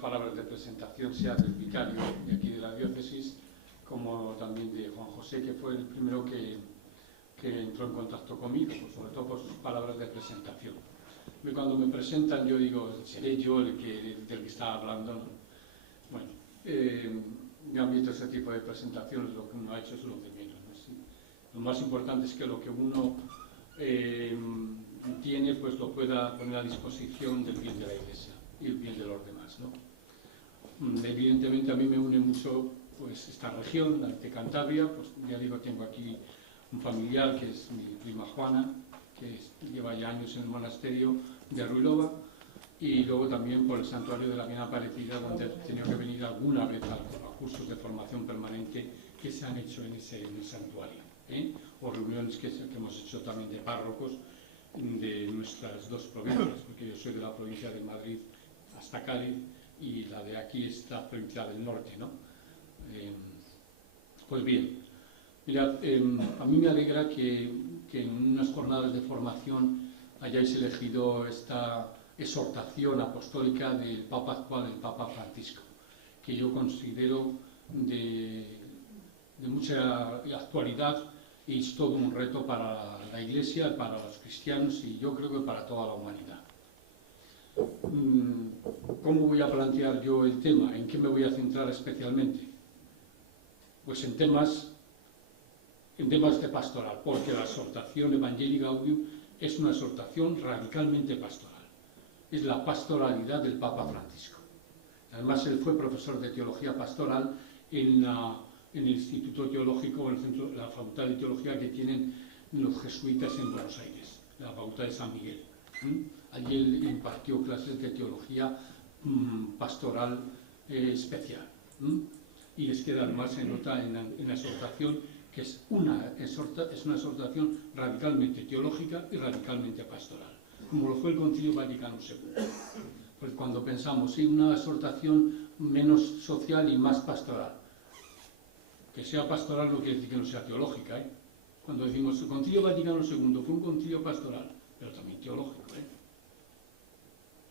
palabras de presentación, sea del vicario de aquí de la diócesis, como también de Juan José, que fue el primero que entró en contacto conmigo, pues sobre todo por sus palabras de presentación. Y cuando me presentan yo digo, seré yo del que está hablando, ¿no? Bueno, me han visto ese tipo de presentaciones, lo que uno ha hecho es lo de menos, ¿no? Sí. Lo más importante es que lo que uno tiene, pues lo pueda poner a disposición del bien de la Iglesia y el bien de los demás, ¿no? Evidentemente a mí me une mucho pues esta región, la de Cantabria, pues ya digo, tengo aquí un familiar que es mi prima Juana, que lleva ya años en el monasterio de Ruilova, y luego también por el santuario de la Bien Aparecida, donde he tenido que venir alguna vez a cursos de formación permanente que se han hecho en el santuario, o reuniones que hemos hecho también de párrocos de nuestras dos provincias, porque yo soy de la provincia de Madrid hasta Cádiz y la de aquí es la provincia del norte, ¿no? Pues bien, mirad, a mí me alegra que en unas jornadas de formación hayáis elegido esta exhortación apostólica del Papa actual, el Papa Francisco, que yo considero de mucha actualidad y es todo un reto para la Iglesia, para los cristianos y yo creo que para toda la humanidad. ¿Cómo voy a plantear yo el tema? ¿En qué me voy a centrar especialmente? Pues en temas de pastoral, porque la exhortación Evangelii Gaudium es una exhortación radicalmente pastoral. Es la pastoralidad del Papa Francisco. Además, él fue profesor de teología pastoral en el Instituto Teológico, en el centro, la Facultad de Teología que tienen los jesuitas en Buenos Aires, la Facultad de San Miguel. Allí él impartió clases de teología pastoral especial. Y les queda además se nota en la exhortación que es una exhortación radicalmente teológica y radicalmente pastoral, como lo fue el Concilio Vaticano II. Pues cuando pensamos, sí, una exhortación menos social y más pastoral. Que sea pastoral no quiere decir que no sea teológica, ¿eh? Cuando decimos el Concilio Vaticano II fue un concilio pastoral, pero también teológico, ¿eh?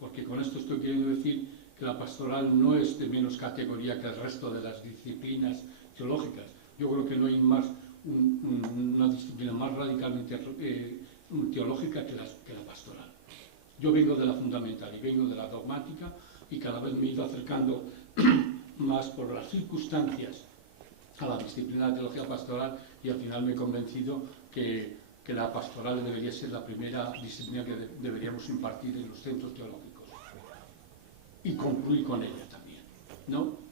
Porque con esto estoy queriendo decir que la pastoral no es de menos categoría que el resto de las disciplinas teológicas. Yo creo que no hay una disciplina más radicalmente teológica que la pastoral. Yo vengo de la fundamental y vengo de la dogmática y cada vez me he ido acercando más por las circunstancias a la disciplina de teología pastoral y al final me he convencido que la pastoral debería ser la primera disciplina que deberíamos impartir en los centros teológicos y concluir con ella también, ¿no?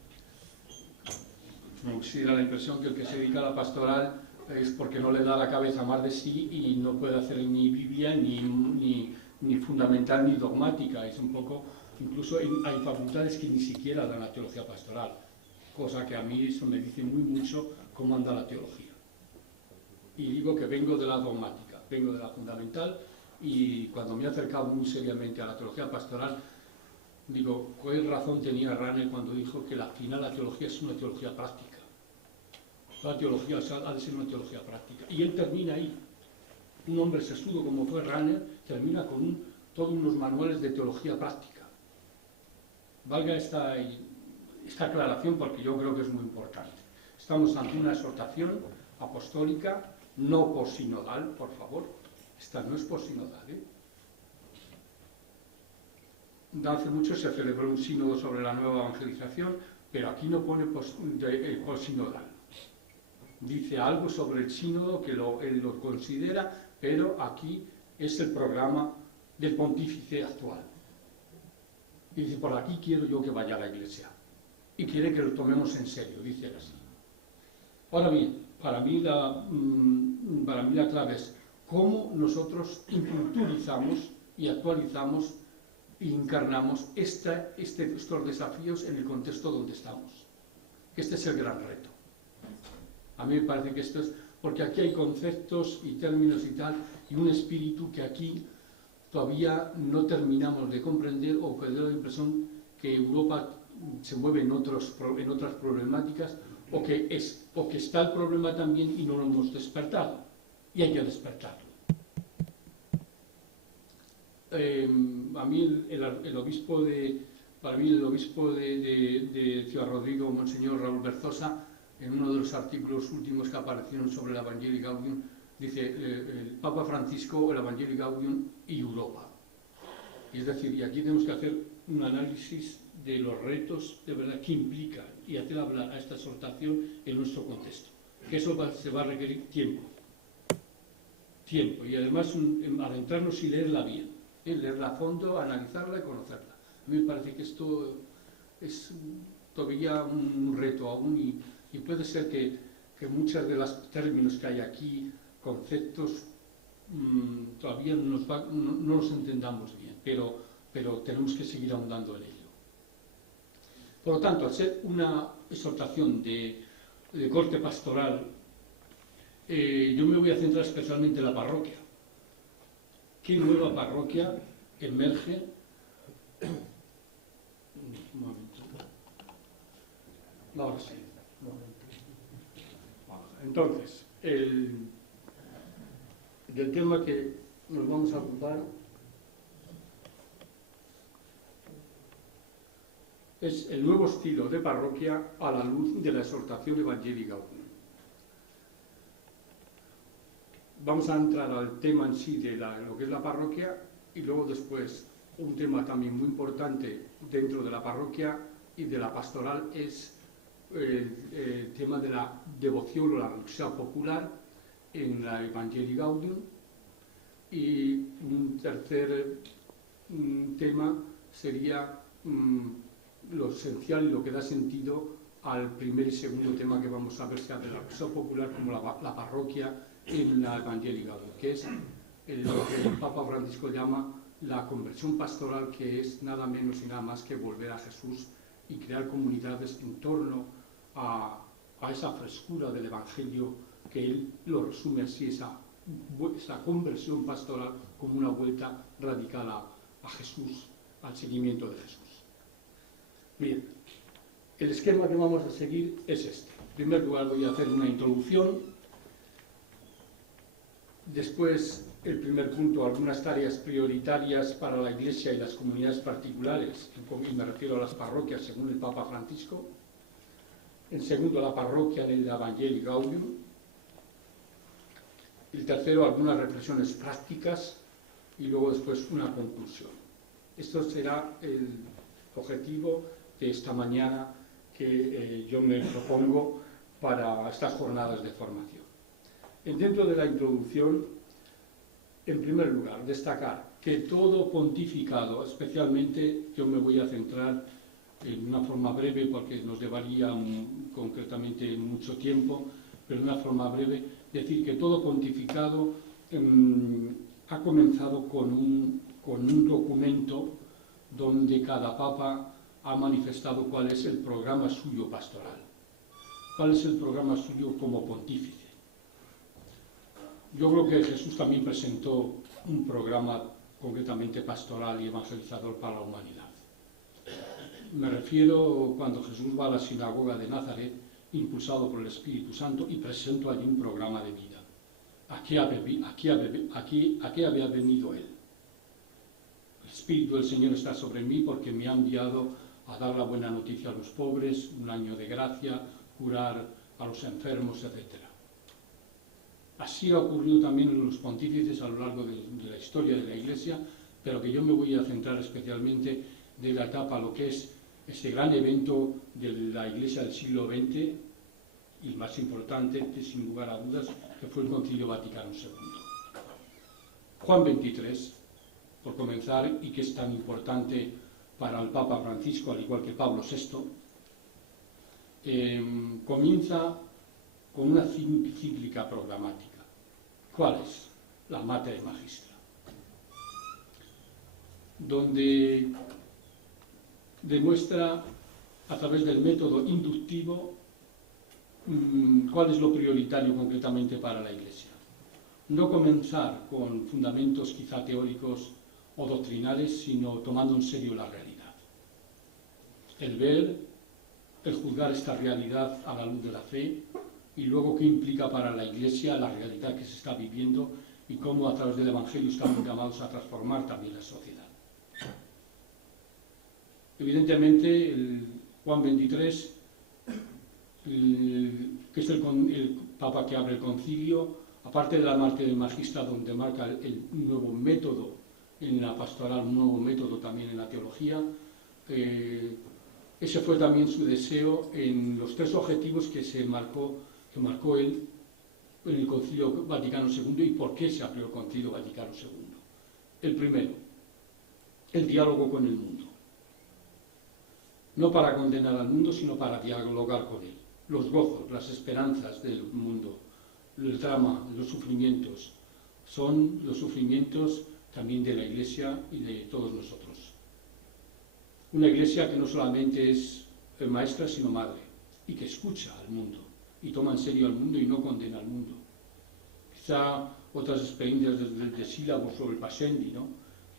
Me da la impresión que el que se dedica a la pastoral es porque no le da la cabeza más de sí y no puede hacer ni Biblia, ni fundamental, ni dogmática. Es un poco, incluso hay facultades que ni siquiera dan la teología pastoral, cosa que a mí eso me dice muy mucho cómo anda la teología. Y digo que vengo de la dogmática, vengo de la fundamental y cuando me he acercado muy seriamente a la teología pastoral, digo, ¿qué razón tenía Ranner cuando dijo que al final la teología es una teología práctica? La teología ha de ser una teología práctica. Y él termina ahí. Un hombre sesudo como fue Ranner termina con todos unos manuales de teología práctica. Valga esta aclaración porque yo creo que es muy importante. Estamos ante una exhortación apostólica, no posinodal, por favor. Esta no es posinodal, ¿eh? Hace mucho se celebró un sínodo sobre la nueva evangelización, pero aquí no pone posinodal. Dice algo sobre el sínodo que él lo considera, pero aquí es el programa del pontífice actual. Y dice, por aquí quiero yo que vaya la Iglesia. Y quiere que lo tomemos en serio, dice así. Ahora bien, para mí la clave es cómo nosotros inculturizamos y actualizamos e encarnamos estos desafíos en el contexto donde estamos. Este es el gran reto. A mí me parece que esto es, porque aquí hay conceptos y términos y tal, y un espíritu que aquí todavía no terminamos de comprender o que da la impresión que Europa se mueve en otras problemáticas o que está el problema también y no lo hemos despertado, y hay que despertarlo. A mí el obispo de Para mí el obispo de Ciudad Rodrigo, Monseñor Raúl Berzosa, en uno de los artículos últimos que aparecieron sobre el Evangelii Gaudium, dice el Papa Francisco, el Evangelii Gaudium y Europa. Y es decir, y aquí tenemos que hacer un análisis de los retos de verdad que implican y hacer hablar a esta exhortación en nuestro contexto. Que eso se va a requerir tiempo. Tiempo. Y además adentrarnos y leerla bien. Leerla a fondo, analizarla y conocerla. A mí me parece que esto es todavía un reto aún y puede ser que muchos de los términos que hay aquí, conceptos, todavía no los entendamos bien, pero tenemos que seguir ahondando en ello. Por lo tanto, al ser una exhortación de corte pastoral, yo me voy a centrar especialmente en la parroquia. ¿Qué nueva parroquia emerge? Un momento. Ahora sí. Entonces, del tema que nos vamos a ocupar es el nuevo estilo de parroquia a la luz de la exhortación Evangelii Gaudium. Vamos a entrar al tema en sí de lo que es la parroquia y luego después un tema también muy importante dentro de la parroquia y de la pastoral es el tema de la devoción o la liturgia popular en la Evangelii Gaudium, y un tercer tema sería lo esencial y lo que da sentido al primer y segundo tema que vamos a ver, sea de la liturgia popular como la parroquia en la Evangelii Gaudium, que es lo que el Papa Francisco llama la conversión pastoral, que es nada menos y nada más que volver a Jesús y crear comunidades en torno a esa frescura del Evangelio, que él lo resume así, esa conversión pastoral como una vuelta radical a Jesús, al seguimiento de Jesús. Bien, el esquema que vamos a seguir es este. En primer lugar voy a hacer una introducción, después el primer punto, algunas tareas prioritarias para la Iglesia y las comunidades particulares, y me refiero a las parroquias según el Papa Francisco. En segundo, la parroquia en el Evangelii Gaudium. El tercero, algunas reflexiones prácticas y luego después una conclusión. Esto será el objetivo de esta mañana que yo me propongo para estas jornadas de formación. Dentro de la introducción, en primer lugar, destacar que todo pontificado, especialmente yo me voy a centrar en una forma breve porque nos llevaría concretamente mucho tiempo, pero de una forma breve, decir que todo pontificado ha comenzado con un documento donde cada papa ha manifestado cuál es el programa suyo pastoral, cuál es el programa suyo como pontífice. Yo creo que Jesús también presentó un programa concretamente pastoral y evangelizador para la humanidad. Me refiero cuando Jesús va a la sinagoga de Nazaret, impulsado por el Espíritu Santo, y presentó allí un programa de vida. ¿A qué había venido él? El Espíritu del Señor está sobre mí porque me ha enviado a dar la buena noticia a los pobres, un año de gracia, curar a los enfermos, etc. Así ha ocurrido también en los pontífices a lo largo de la historia de la Iglesia, pero que yo me voy a centrar especialmente de la etapa, lo que es este gran evento de la Iglesia del siglo XX, y el más importante, que sin lugar a dudas, que fue el Concilio Vaticano II. Juan XXIII, por comenzar, y que es tan importante para el Papa Francisco, al igual que Pablo VI, comienza con una encíclica programática. ¿Cuál es? La Mater Magistra, donde demuestra a través del método inductivo cuál es lo prioritario concretamente para la Iglesia. No comenzar con fundamentos quizá teóricos o doctrinales, sino tomando en serio la realidad. El ver, el juzgar esta realidad a la luz de la fe, y luego qué implica para la Iglesia la realidad que se está viviendo y cómo a través del Evangelio estamos llamados a transformar también la sociedad. Evidentemente, Juan XXIII, que es el Papa que abre el concilio, aparte de la Marte del Magista, donde marca el nuevo método en la pastoral, un nuevo método también en la teología, ese fue también su deseo en los 3 objetivos que marcó él en el Concilio Vaticano II y por qué se abrió el Concilio Vaticano II. El primero, el diálogo con el mundo. No para condenar al mundo, sino para dialogar con él. Los gozos, las esperanzas del mundo, el drama, los sufrimientos, son los sufrimientos también de la Iglesia y de todos nosotros. Una Iglesia que no solamente es maestra, sino madre, y que escucha al mundo, y toma en serio al mundo y no condena al mundo. Quizá otras experiencias de sílabos sobre el Pascendi, ¿no?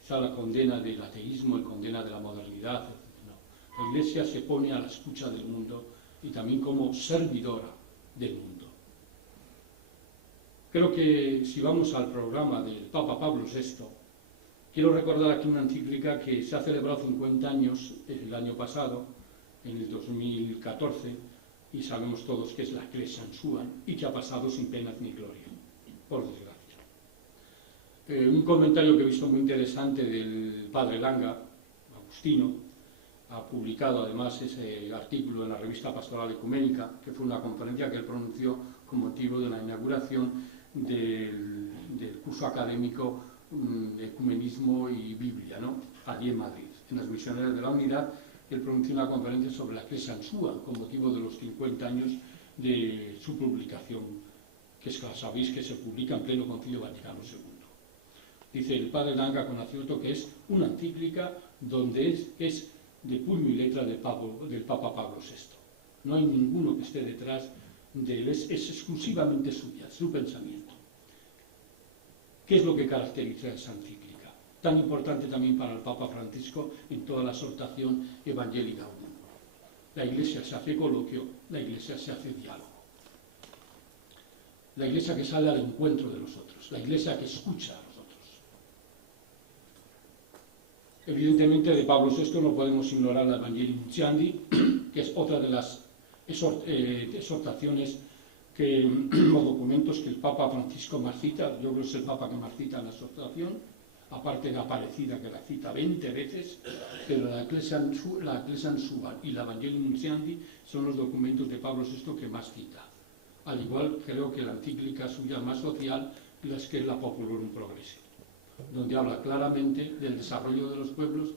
Quizá la condena del ateísmo, el condena de la modernidad, etc. No. La Iglesia se pone a la escucha del mundo y también como servidora del mundo. Creo que si vamos al programa del Papa Pablo VI, quiero recordar aquí una encíclica que se ha celebrado 50 años el año pasado, en el 2014, y sabemos todos que es la Ecclesia Suam y que ha pasado sin penas ni gloria, por desgracia. Un comentario que he visto muy interesante del padre Langa, Agustino, ha publicado además ese artículo en la revista Pastoral Ecuménica, que fue una conferencia que él pronunció con motivo de la inauguración del curso académico de Ecumenismo y Biblia, ¿no? Allí en Madrid, en las Misioneras de la Unidad. Él pronunció una conferencia sobre la Ecclesia Suam con motivo de los 50 años de su publicación, que sabéis que se publica en pleno Concilio Vaticano II. Dice el padre Langa con acierto que es una encíclica donde es de puño y letra del Papa Pablo VI. No hay ninguno que esté detrás de él, es exclusivamente suya, su pensamiento. ¿Qué es lo que caracteriza esa encíclica? Tan importante también para el Papa Francisco en toda la exhortación evangélica. La Iglesia se hace coloquio, la Iglesia se hace diálogo. La Iglesia que sale al encuentro de los otros, la Iglesia que escucha a los otros. Evidentemente de Pablo VI no podemos ignorar la Evangelii Nuntiandi, que es otra de las exhortaciones o documentos que el Papa Francisco más cita. Yo creo que es el Papa que más cita en la exhortación, aparte de la Aparecida, que la cita 20 veces, pero la Ecclesia Suam y la Evangelii Nuntiandi son los documentos de Pablo VI que más cita. Al igual, creo que la encíclica suya más social es que es la Populorum Progresse, donde habla claramente del desarrollo de los pueblos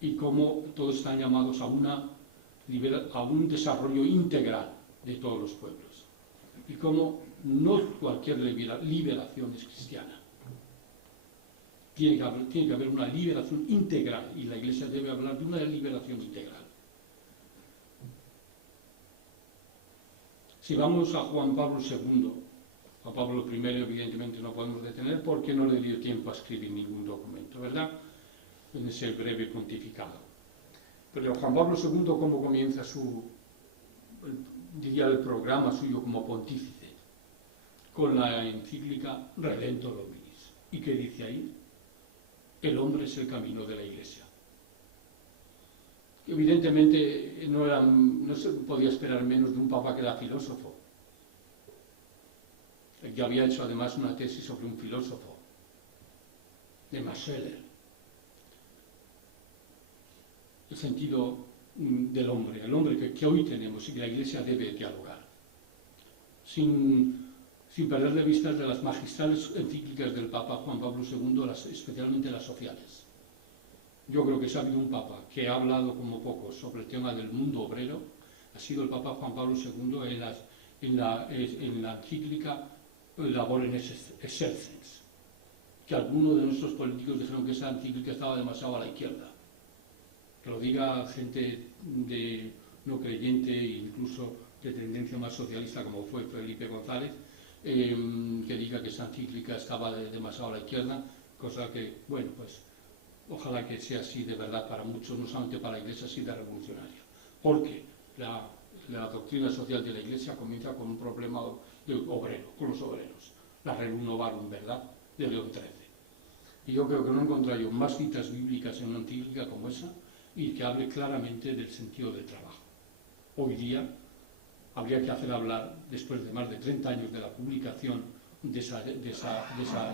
y cómo todos están llamados a un desarrollo integral de todos los pueblos. Y cómo no cualquier liberación es cristiana. Tiene que haber una liberación integral, y la Iglesia debe hablar de una liberación integral. Si vamos a Juan Pablo II, a Pablo I evidentemente no podemos detener porque no le dio tiempo a escribir ningún documento, ¿verdad? En ese breve pontificado. Pero Juan Pablo II, ¿cómo comienza el programa suyo como pontífice? Con la encíclica Redemptor Hominis. ¿Y qué dice ahí? El hombre es el camino de la Iglesia. Evidentemente no se podía esperar menos de un papa que era filósofo. Ya había hecho además una tesis sobre un filósofo, de Max Scheler. El sentido del hombre, el hombre que hoy tenemos y que la Iglesia debe dialogar. Sin perder de vista de las magistrales encíclicas del Papa Juan Pablo II, especialmente las sociales. Yo creo que si ha habido un Papa que ha hablado como pocos sobre el tema del mundo obrero, ha sido el Papa Juan Pablo II en la encíclica Labor Exercens, que algunos de nuestros políticos dijeron que esa encíclica estaba demasiado a la izquierda. Que lo diga gente no creyente e incluso de tendencia más socialista, como fue Felipe González, que diga que esa encíclica estaba demasiado a la izquierda, cosa que, bueno, pues ojalá que sea así de verdad para muchos, no solamente para la Iglesia, sino revolucionaria. Porque la doctrina social de la Iglesia comienza con un problema obrero, con los obreros. La Rerum Novarum, ¿verdad?, de León XIII. Y yo creo que no he encontrado yo más citas bíblicas en una encíclica como esa, y que hable claramente del sentido del trabajo. Hoy día habría que hacer hablar, después de más de 30 años de la publicación de esa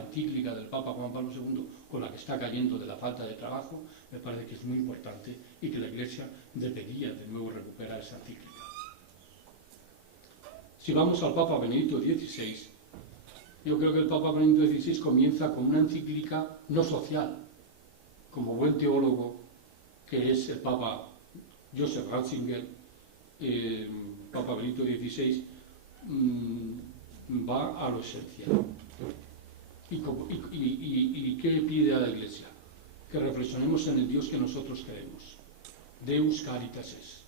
encíclica del Papa Juan Pablo II, con la que está cayendo de la falta de trabajo, me parece que es muy importante y que la Iglesia debería de nuevo recuperar esa encíclica. Si vamos al Papa Benedicto XVI, yo creo que el Papa Benedicto XVI comienza con una encíclica no social, como buen teólogo que es el Papa Joseph Ratzinger. Papa Benedicto XVI va a lo esencial. ¿Y qué pide a la Iglesia? Que reflexionemos en el Dios que nosotros creemos. Deus Caritas es.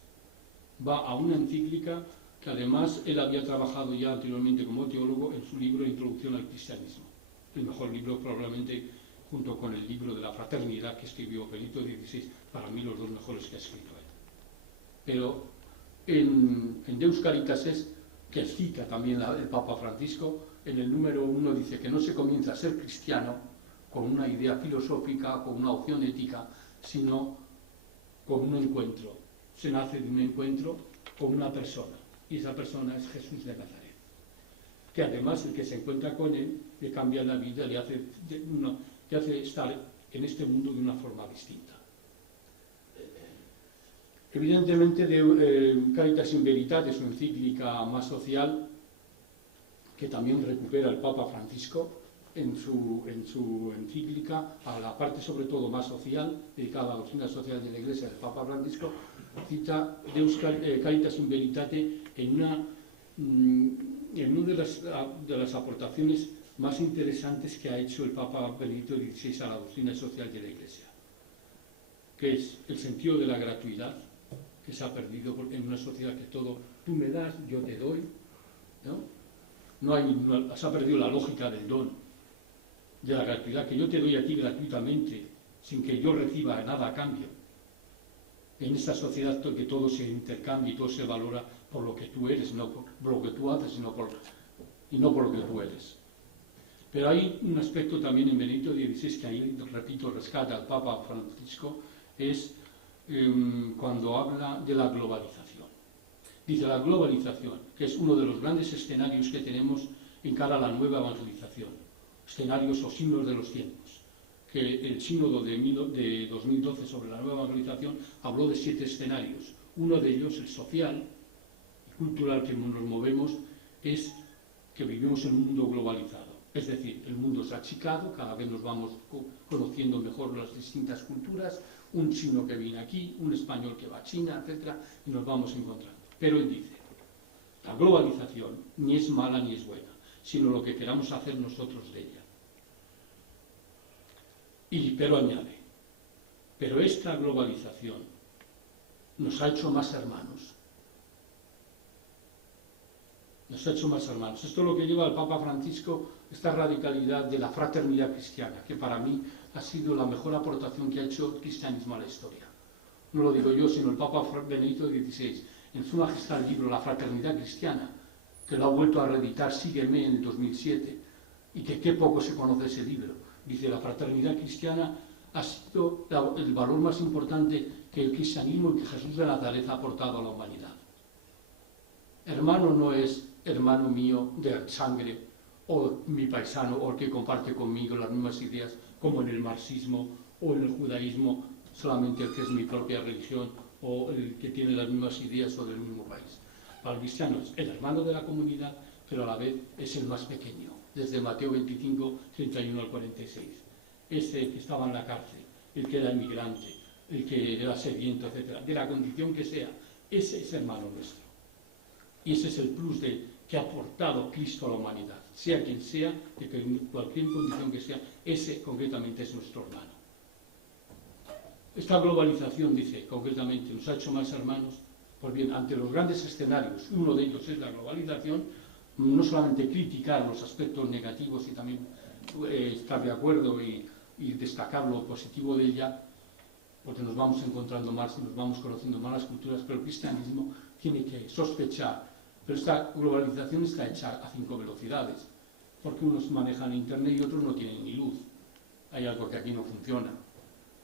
Va a una encíclica que además él había trabajado ya anteriormente como teólogo en su libro Introducción al Cristianismo. El mejor libro probablemente, junto con el libro de la Fraternidad que escribió Benedicto XVI, para mí los dos mejores que ha escrito él. Pero en Deus Caritas es, que cita también el Papa Francisco, en el número 1 dice que no se comienza a ser cristiano con una idea filosófica, con una opción ética, sino con un encuentro. Se nace de un encuentro con una persona, y esa persona es Jesús de Nazaret, que además el que se encuentra con él le cambia la vida, le hace estar en este mundo de una forma distinta. Evidentemente, Caritas in Veritate es una encíclica más social que también recupera el Papa Francisco en su encíclica, a la parte sobre todo más social, dedicada a la doctrina social de la Iglesia del Papa Francisco, cita Caritas in Veritate en una de las aportaciones más interesantes que ha hecho el Papa Benedicto XVI a la doctrina social de la Iglesia, que es el sentido de la gratuidad, que se ha perdido en una sociedad que todo, tú me das, yo te doy, ¿no? Se ha perdido la lógica del don, de la gratuidad, que yo te doy a ti gratuitamente, sin que yo reciba nada a cambio. En esta sociedad que todo se intercambia y todo se valora por lo que tú eres, no por lo que tú haces, y no por lo que tú eres. Pero hay un aspecto también en Benedicto XVI que ahí, repito, rescata al Papa Francisco, es cuando habla de la globalización. Dice la globalización, que es uno de los grandes escenarios que tenemos en cara a la nueva evangelización, escenarios o signos de los tiempos, que el sínodo de 2012 sobre la nueva evangelización habló de 7 escenarios. Uno de ellos, el social y cultural que nos movemos, es que vivimos en un mundo globalizado. Es decir, el mundo se ha achicado, cada vez nos vamos conociendo mejor las distintas culturas, un chino que viene aquí, un español que va a China, etc., y nos vamos encontrando. Pero él dice, la globalización ni es mala ni es buena, sino lo que queramos hacer nosotros de ella. Pero añade, pero esta globalización nos ha hecho más hermanos. Nos ha hecho más hermanos. Esto es lo que lleva al Papa Francisco, esta radicalidad de la fraternidad cristiana, que para mí ha sido la mejor aportación que ha hecho el cristianismo a la historia. No lo digo yo, sino el Papa Benedicto XVI, en su magistral libro La Fraternidad Cristiana, que lo ha vuelto a reeditar, Sígueme, en el 2007, y que qué poco se conoce ese libro. Dice, la fraternidad cristiana ha sido el valor más importante que el cristianismo y que Jesús de Nazaret ha aportado a la humanidad. Hermano no es hermano mío de sangre, o mi paisano, o el que comparte conmigo las mismas ideas, como en el marxismo o en el judaísmo, solamente el que es mi propia religión, o el que tiene las mismas ideas o del mismo país. Para el cristiano es el hermano de la comunidad, pero a la vez es el más pequeño, desde Mateo 25, 31 al 46. Ese que estaba en la cárcel, el que era inmigrante, el que era sediento, etc., de la condición que sea, ese es hermano nuestro. Y ese es el plus que ha aportado Cristo a la humanidad, sea quien sea, de cualquier condición que sea, ese concretamente es nuestro hermano. Esta globalización, dice concretamente, nos ha hecho más hermanos. Pues bien, ante los grandes escenarios, uno de ellos es la globalización, no solamente criticar los aspectos negativos y también estar de acuerdo y destacar lo positivo de ella, porque nos vamos encontrando más y nos vamos conociendo más las culturas, pero el cristianismo tiene que sospechar. Pero esta globalización está hecha a 5 velocidades, porque unos manejan internet y otros no tienen ni luz. Hay algo que aquí no funciona.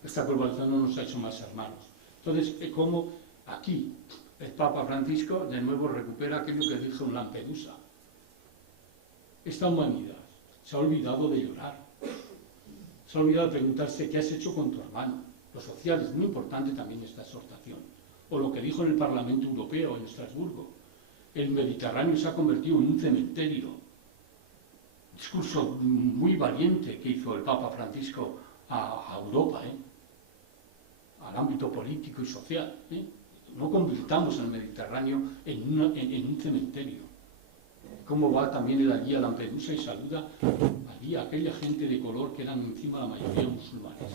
Esta globalización no nos ha hecho más hermanos. Entonces, como aquí el Papa Francisco de nuevo recupera aquello que dijo en Lampedusa. Esta humanidad se ha olvidado de llorar, se ha olvidado de preguntarse qué has hecho con tu hermano. Lo social es muy importante también esta exhortación. O lo que dijo en el Parlamento Europeo en Estrasburgo. El Mediterráneo se ha convertido en un cementerio. Discurso muy valiente que hizo el Papa Francisco a Europa, al ámbito político y social. No convirtamos el Mediterráneo en un cementerio. Cómo va también él allí a Lampedusa y saluda allí a aquella gente de color que eran encima la mayoría musulmanes.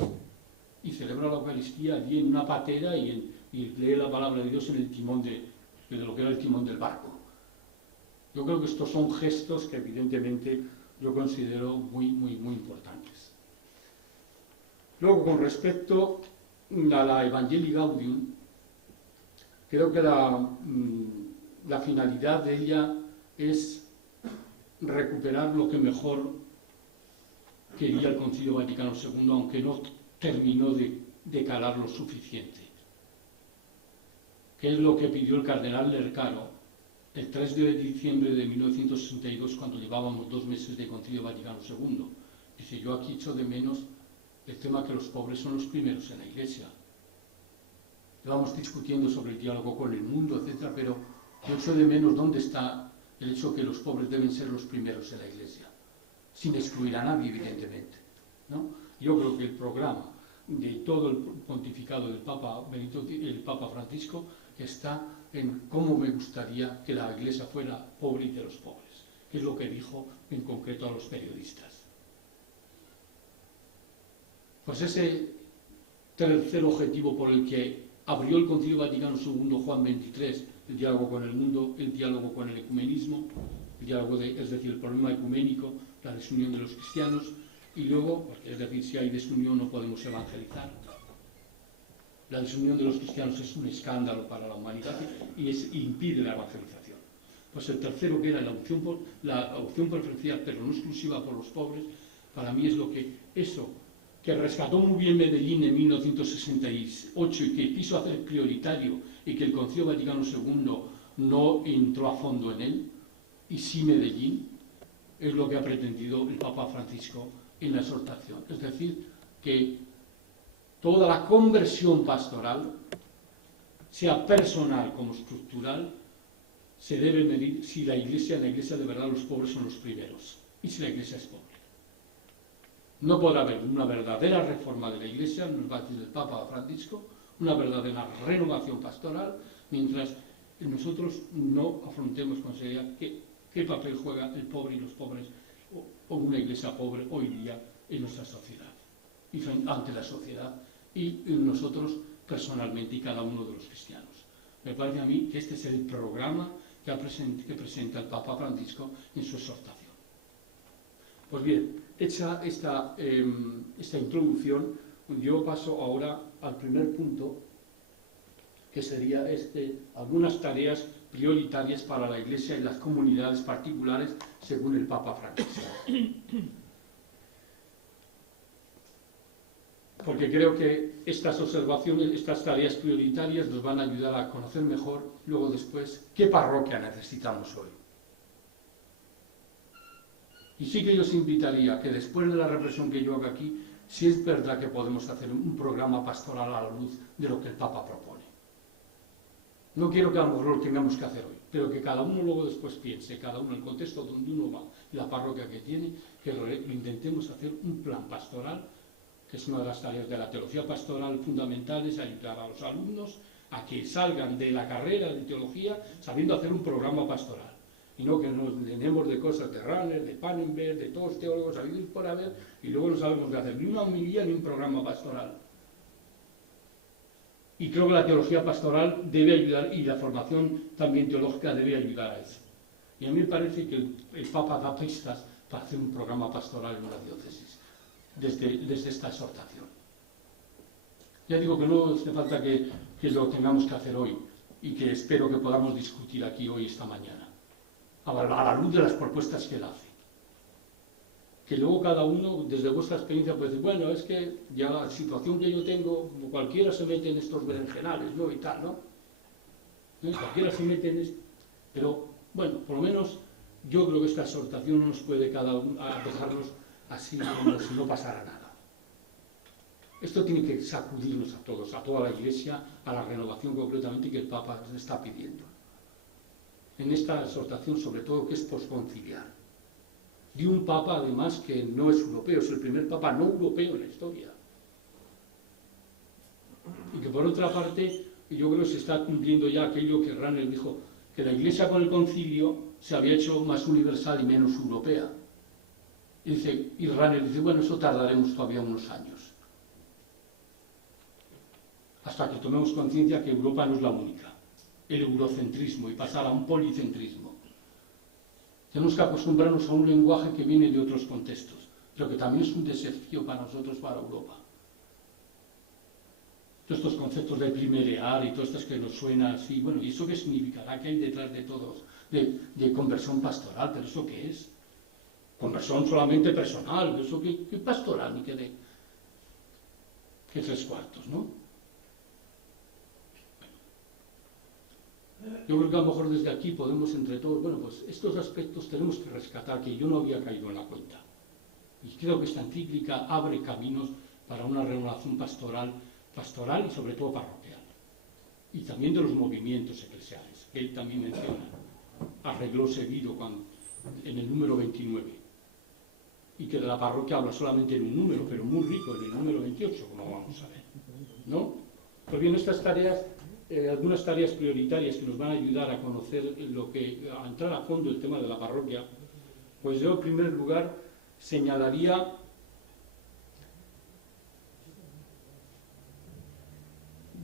Y celebra la Eucaristía allí en una patera y lee la palabra de Dios en el timón de lo que era el timón del barco. Yo creo que estos son gestos que evidentemente yo considero muy, muy, muy importantes. Luego, con respecto a la Evangelii Gaudium, creo que la finalidad de ella es recuperar lo que mejor quería el Concilio Vaticano II, aunque no terminó de calar lo suficiente. ¿Qué es lo que pidió el cardenal Lercaro el 3 de diciembre de 1962, cuando llevábamos 2 meses de Concilio Vaticano II? Dice, yo aquí echo de menos el tema que los pobres son los primeros en la Iglesia. Llevamos discutiendo sobre el diálogo con el mundo, etc., pero yo echo de menos dónde está el hecho que los pobres deben ser los primeros en la Iglesia, sin excluir a nadie, evidentemente, ¿no? Yo creo que el programa de todo el pontificado del Papa Francisco está en cómo me gustaría que la Iglesia fuera pobre y de los pobres, que es lo que dijo en concreto a los periodistas. Pues ese tercer objetivo por el que abrió el Concilio Vaticano II, Juan XXIII, el diálogo con el mundo, el diálogo con el ecumenismo, es decir, el problema ecuménico, la desunión de los cristianos, y luego, es decir, si hay desunión no podemos evangelizar. La desunión de los cristianos es un escándalo para la humanidad y impide la evangelización. Pues el tercero, que era la opción preferencial, pero no exclusiva por los pobres, para mí es lo que que rescató muy bien Medellín en 1968 y que quiso hacer prioritario y que el Concilio Vaticano II no entró a fondo en él, y sí Medellín, es lo que ha pretendido el Papa Francisco en la exhortación. Es decir, que toda la conversión pastoral, sea personal como estructural, se debe medir si en la Iglesia de verdad los pobres son los primeros y si la Iglesia es pobre. No podrá haber una verdadera reforma de la Iglesia, nos va a decir el Papa Francisco, una verdadera renovación pastoral, mientras nosotros no afrontemos con seriedad qué papel juega el pobre y los pobres, o una Iglesia pobre hoy día en nuestra sociedad, y ante la sociedad, y nosotros personalmente y cada uno de los cristianos. Me parece a mí que este es el programa que presenta el Papa Francisco en su exhortación. Pues bien, hecha esta introducción, yo paso ahora al primer punto, que sería algunas tareas prioritarias para la Iglesia y las comunidades particulares según el Papa Francisco. Porque creo que estas observaciones, estas tareas prioritarias nos van a ayudar a conocer mejor, luego después, qué parroquia necesitamos hoy. Y sí que yo os invitaría a que después de la reflexión que yo haga aquí, si es verdad que podemos hacer un programa pastoral a la luz de lo que el Papa propone. No quiero que a lo mejor lo tengamos que hacer hoy, pero que cada uno luego después piense, cada uno en el contexto donde uno va, la parroquia que tiene, que lo intentemos hacer un plan pastoral, que es una de las tareas de la teología pastoral fundamentales, ayudar a los alumnos a que salgan de la carrera de teología sabiendo hacer un programa pastoral. Y no que nos llenemos de cosas de Rahner, de Pannenberg, de todos los teólogos habidos por haber, y luego no sabemos qué hacer, ni una homilía ni un programa pastoral. Y creo que la teología pastoral debe ayudar, y la formación también teológica debe ayudar a eso. Y a mí me parece que el Papa da pistas para hacer un programa pastoral en una diócesis, desde esta exhortación. Ya digo que no hace falta que lo tengamos que hacer hoy, y que espero que podamos discutir aquí hoy, esta mañana, a la luz de las propuestas que él hace. que luego cada uno, desde vuestra experiencia, puede decir, bueno, es que ya la situación que yo tengo, cualquiera se mete en estos berenjenales, ¿no? Y tal, ¿no? Cualquiera se mete en esto. Pero, bueno, por lo menos yo creo que esta exhortación no nos puede cada uno dejarnos así como si no pasara nada. Esto tiene que sacudirnos a todos, a toda la Iglesia, a la renovación concretamente que el Papa está pidiendo. En esta exhortación, sobre todo, que es posconciliar. De un Papa, además, que no es europeo, es el primer Papa no europeo en la historia. Y que, por otra parte, yo creo que se está cumpliendo ya aquello que Ranner dijo, que la Iglesia con el concilio se había hecho más universal y menos europea. Y Ranner dice, bueno, eso tardaremos todavía unos años. Hasta que tomemos conciencia que Europa no es la única. El eurocentrismo y pasar a un policentrismo. Tenemos que acostumbrarnos a un lenguaje que viene de otros contextos, pero que también es un desafío para nosotros, para Europa. Todos estos conceptos de primerear y todas estas que nos suena así, bueno, ¿y eso qué significará? ¿Qué hay detrás de todos? De conversión pastoral, ¿pero eso qué es? Conversión solamente personal, ¿eso qué pastoral? Ni qué tres cuartos, ¿no? Yo creo que a lo mejor desde aquí podemos entre todos, bueno, pues estos aspectos tenemos que rescatar, que yo no había caído en la cuenta. Y creo que esta encíclica abre caminos para una renovación pastoral y sobre todo parroquial. Y también de los movimientos eclesiales, que él también menciona. Arregló seguido en el número 29. Y que de la parroquia habla solamente en un número, pero muy rico, en el número 28, como vamos a ver. ¿No? Pues bien, estas tareas... algunas tareas prioritarias que nos van a ayudar a conocer a entrar a fondo el tema de la parroquia, pues yo en primer lugar señalaría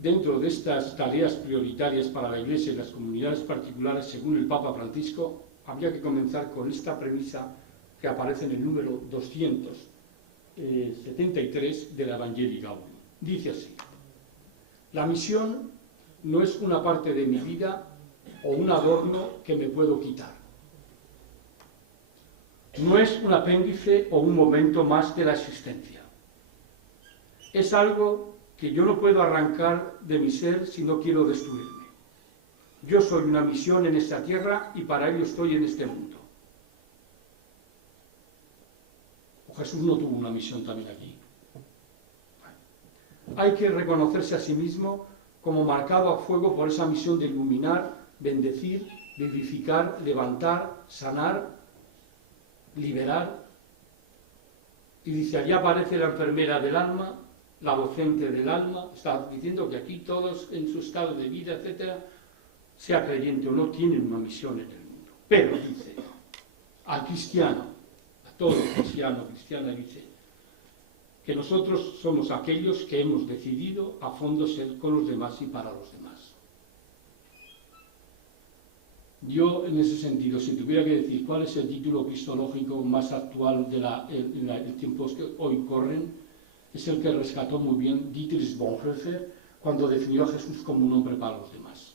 dentro de estas tareas prioritarias para la Iglesia y las comunidades particulares, según el Papa Francisco, habría que comenzar con esta premisa que aparece en el número 273 de la Evangelii Gaudium. Dice así: la misión no es una parte de mi vida o un adorno que me puedo quitar. No es un apéndice o un momento más de la existencia. Es algo que yo no puedo arrancar de mi ser si no quiero destruirme. Yo soy una misión en esta tierra y para ello estoy en este mundo. O Jesús no tuvo una misión también aquí. Hay que reconocerse a sí mismo como marcado a fuego por esa misión de iluminar, bendecir, vivificar, levantar, sanar, liberar. Y dice, allí aparece la enfermera del alma, la docente del alma. Está diciendo que aquí todos en su estado de vida, etcétera, sea creyente o no, tienen una misión en el mundo. Pero, dice, al cristiano, a todo cristiana, dice, que nosotros somos aquellos que hemos decidido a fondo ser con los demás y para los demás. Yo, en ese sentido, si tuviera que decir cuál es el título cristológico más actual del tiempo que hoy corren, es el que rescató muy bien Dietrich Bonhoeffer cuando definió a Jesús como un hombre para los demás.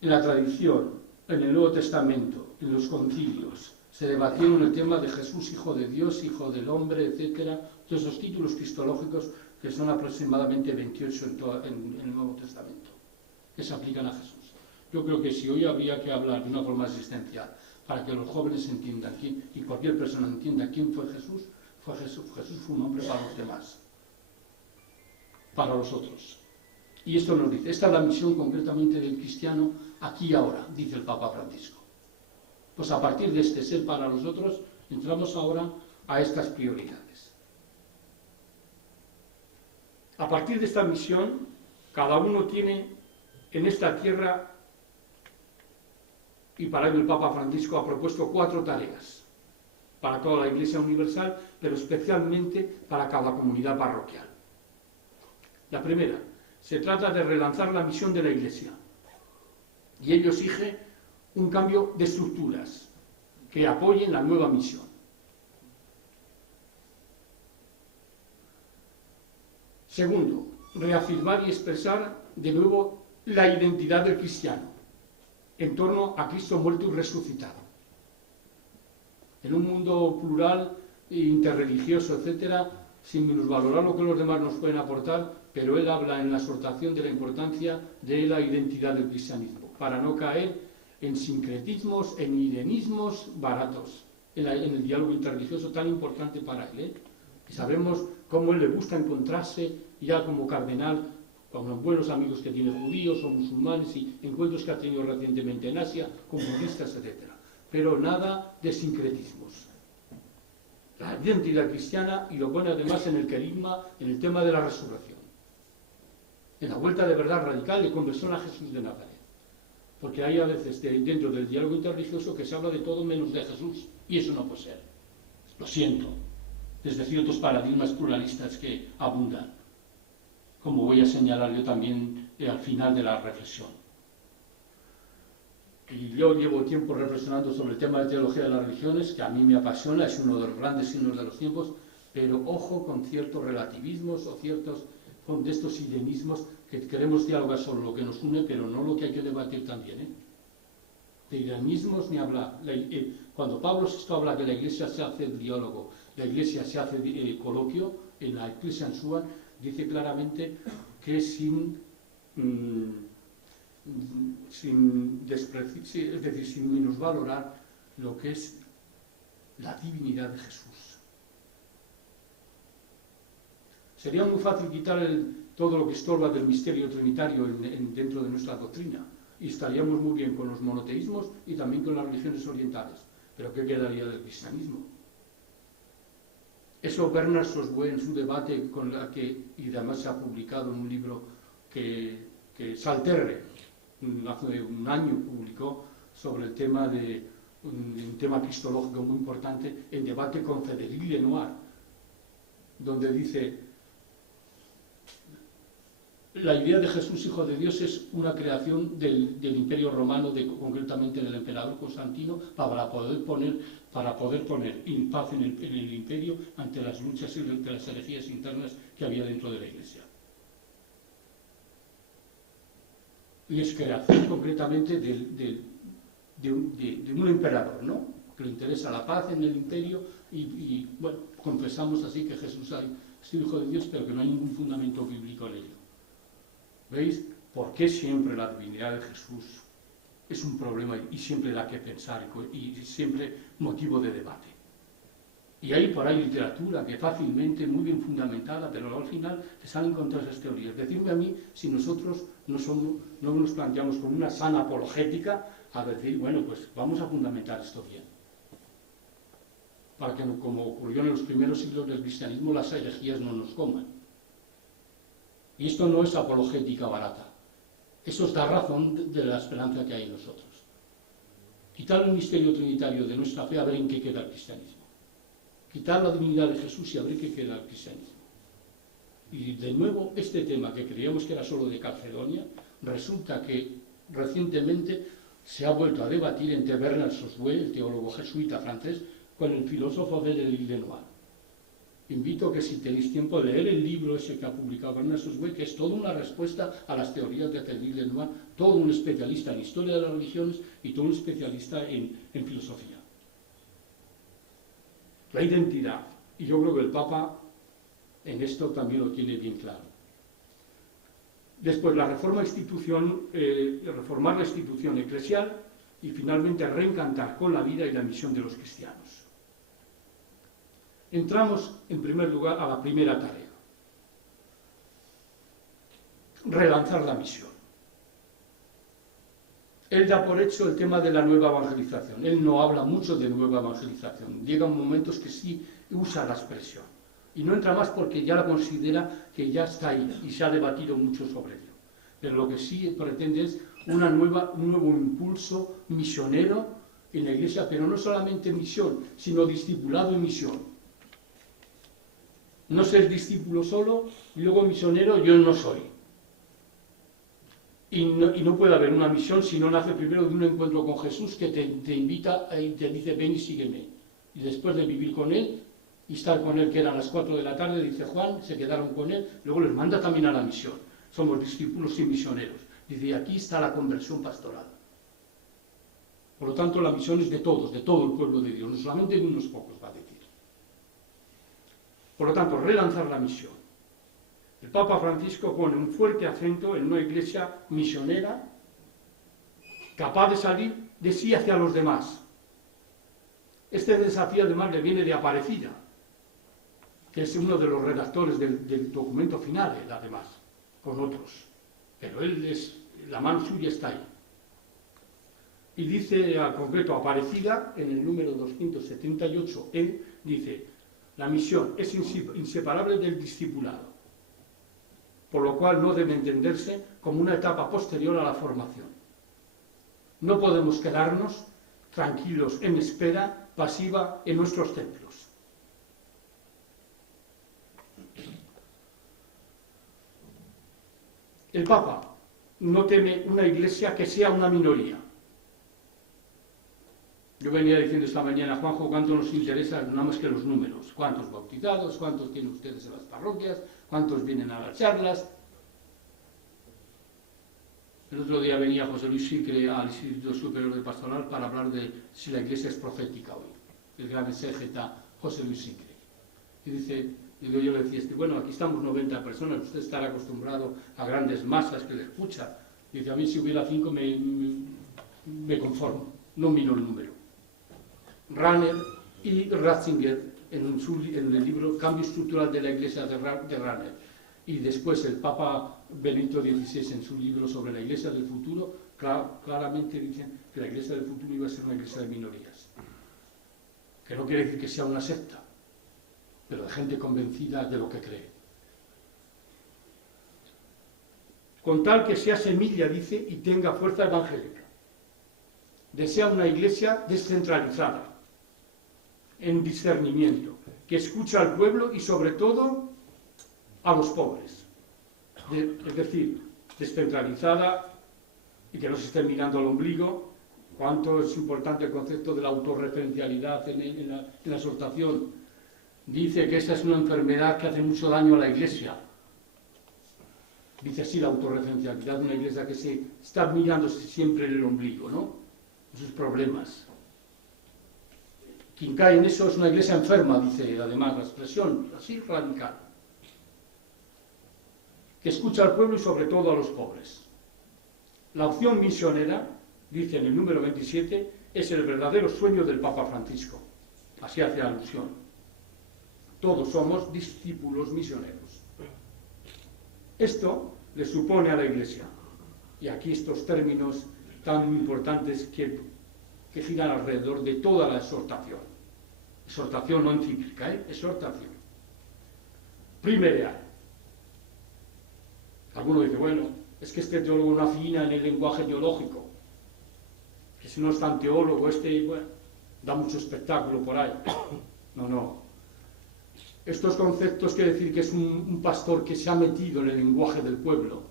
En la tradición, en el Nuevo Testamento, en los concilios, se debatieron el tema de Jesús, hijo de Dios, hijo del hombre, etc. Todos esos títulos cristológicos, que son aproximadamente 28 en el Nuevo Testamento, que se aplican a Jesús. Yo creo que si hoy habría que hablar de una forma existencial, para que los jóvenes entiendan y cualquier persona entienda quién fue Jesús. Jesús fue un hombre para los demás, para los otros. Y esto nos dice, esta es la misión concretamente del cristiano aquí y ahora, dice el Papa Francisco. Pues a partir de este ser para los otros, entramos ahora a estas prioridades. A partir de esta misión, cada uno tiene en esta tierra, y para ello el Papa Francisco ha propuesto 4 tareas, para toda la Iglesia universal, pero especialmente para cada comunidad parroquial. La primera, se trata de relanzar la misión de la Iglesia, y ello exige un cambio de estructuras que apoyen la nueva misión. Segundo, reafirmar y expresar de nuevo la identidad del cristiano en torno a Cristo muerto y resucitado. En un mundo plural, interreligioso, etcétera, sin minusvalorar lo que los demás nos pueden aportar, pero él habla en la exhortación de la importancia de la identidad del cristianismo, para no caer en sincretismos, en irenismos baratos, en el diálogo interreligioso tan importante para él, Y sabemos cómo él le gusta encontrarse ya como cardenal con los buenos amigos que tiene judíos o musulmanes y encuentros que ha tenido recientemente en Asia con budistas, etc. Pero nada de sincretismos. La identidad cristiana, y lo pone además en el querigma, en el tema de la resurrección. En la vuelta de verdad radical de conversión a Jesús de Nazaret. Porque hay a veces dentro del diálogo interreligioso que se habla de todo menos de Jesús, y eso no puede ser. Lo siento, desde ciertos paradigmas pluralistas que abundan, como voy a señalar yo también al final de la reflexión. Y yo llevo tiempo reflexionando sobre el tema de teología de las religiones, que a mí me apasiona, es uno de los grandes signos de los tiempos, pero ojo con ciertos relativismos o ciertos de estos irenismos que queremos dialogar sobre lo que nos une, pero no lo que hay que debatir también. De irenismos ni hablar. Cuando Pablo VI habla que la Iglesia se hace diálogo, la Iglesia se hace coloquio, en la Ecclesia Sua, dice claramente que sin despreciar, es decir, sin minusvalorar lo que es la divinidad de Jesús. Sería muy fácil quitar todo lo que estorba del misterio trinitario dentro de nuestra doctrina, y estaríamos muy bien con los monoteísmos y también con las religiones orientales. Pero ¿qué quedaría del cristianismo? Eso Bernard Soswell en su debate y además se ha publicado en un libro que Salterre hace un año publicó sobre el tema de un tema cristológico muy importante, en debate con Frédéric Lenoir, donde dice: la idea de Jesús, Hijo de Dios, es una creación del Imperio Romano, concretamente del emperador Constantino, para poder poner en paz en el imperio ante las luchas y ante las herejías internas que había dentro de la Iglesia. Y es creación concretamente de un emperador, ¿no?, que le interesa la paz en el imperio y bueno, confesamos así que Jesús es Hijo de Dios, pero que no hay ningún fundamento bíblico en ello. ¿Veis? ¿Por qué siempre la divinidad de Jesús es un problema y siempre da que pensar y siempre motivo de debate? Y hay por ahí literatura que fácilmente, muy bien fundamentada, pero al final te salen contra esas teorías. Decidme a mí si nosotros no nos planteamos con una sana apologética a decir, bueno, pues vamos a fundamentar esto bien. Para que, como ocurrió en los primeros siglos del cristianismo, las herejías no nos coman. Y esto no es apologética barata. Eso os da razón de la esperanza que hay en nosotros. Quitar el misterio trinitario de nuestra fe, a ver en qué queda el cristianismo. Quitar la divinidad de Jesús y a ver qué queda el cristianismo. Y de nuevo, este tema que creíamos que era solo de Calcedonia, resulta que recientemente se ha vuelto a debatir entre Bernard Soswell, el teólogo jesuita francés, con el filósofo Frédéric Lenoir. Invito a que, si tenéis tiempo, leer el libro ese que ha publicado Bernard Soswell, que es toda una respuesta a las teorías de Frédéric Lenoir, todo un especialista en historia de las religiones y todo un especialista en filosofía. La identidad, y yo creo que el Papa en esto también lo tiene bien claro. Después, la reformar la institución eclesial y finalmente reencantar con la vida y la misión de los cristianos. Entramos, en primer lugar, a la primera tarea. Relanzar la misión. Él da por hecho el tema de la nueva evangelización. Él no habla mucho de nueva evangelización. Llegan momentos que sí usa la expresión. Y no entra más porque ya la considera que ya está ahí y se ha debatido mucho sobre ello. Pero lo que sí pretende es un nuevo impulso misionero en la Iglesia, pero no solamente misión, sino discipulado y misión. No ser discípulo solo y luego misionero yo no soy. Y no puede haber una misión si no nace primero de un encuentro con Jesús que te invita y te dice: ven y sígueme. Y después de vivir con Él y estar con Él, que eran las 4 de la tarde, dice Juan, se quedaron con Él, luego les manda también a la misión. Somos discípulos y misioneros. Dice, y aquí está la conversión pastoral. Por lo tanto, la misión es de todos, de todo el pueblo de Dios, no solamente de unos pocos, va a decir. Por lo tanto, relanzar la misión. El Papa Francisco pone un fuerte acento en una iglesia misionera capaz de salir de sí hacia los demás. Este desafío además le viene de Aparecida, que es uno de los redactores del documento final, además, con otros. Pero la mano suya está ahí. Y dice al concreto Aparecida, en el número 278, dice: la misión es inseparable del discipulado, por lo cual no debe entenderse como una etapa posterior a la formación. No podemos quedarnos tranquilos en espera pasiva en nuestros templos. El Papa no teme una iglesia que sea una minoría. Yo venía diciendo esta mañana, Juanjo, cuánto nos interesa nada más que los números. ¿Cuántos bautizados? ¿Cuántos tienen ustedes en las parroquias? ¿Cuántos vienen a las charlas? El otro día venía José Luis Sicre al Instituto Superior de Pastoral para hablar de si la iglesia es profética hoy. El gran exégeta José Luis Sicre. Y dice, yo le decía, bueno, aquí estamos 90 personas, usted estará acostumbrado a grandes masas que le escuchan. Dice, a mí si hubiera 5 me conformo, no miro el número. Ranner y Ratzinger en el libro Cambio Estructural de la Iglesia de Ranner, y después el Papa Benedicto XVI en su libro sobre la Iglesia del futuro, claramente dicen que la Iglesia del futuro iba a ser una iglesia de minorías, que no quiere decir que sea una secta, pero de gente convencida de lo que cree, con tal que sea semilla, dice, y tenga fuerza evangélica. Desea una iglesia descentralizada, en discernimiento, que escucha al pueblo y sobre todo a los pobres. Es decir, descentralizada y que no se esté mirando al ombligo. Cuánto es importante el concepto de la autorreferencialidad en la exhortación. Dice que esa es una enfermedad que hace mucho daño a la iglesia. Dice así la autorreferencialidad de una iglesia que se está mirándose siempre en el ombligo, ¿no? Sus problemas. Quien cae en eso es una iglesia enferma, dice además la expresión, así radical. Que escucha al pueblo y sobre todo a los pobres. La opción misionera, dice en el número 27, es el verdadero sueño del Papa Francisco. Así hace alusión. Todos somos discípulos misioneros. Esto le supone a la iglesia, y aquí estos términos tan importantes que giran alrededor de toda la exhortación. Exhortación no encíclica, exhortación. Primerear. Alguno dice, bueno, es que este teólogo no afina en el lenguaje teológico, que si no es tan teólogo, bueno, da mucho espectáculo por ahí. No. Estos conceptos quiere decir que es un pastor que se ha metido en el lenguaje del pueblo.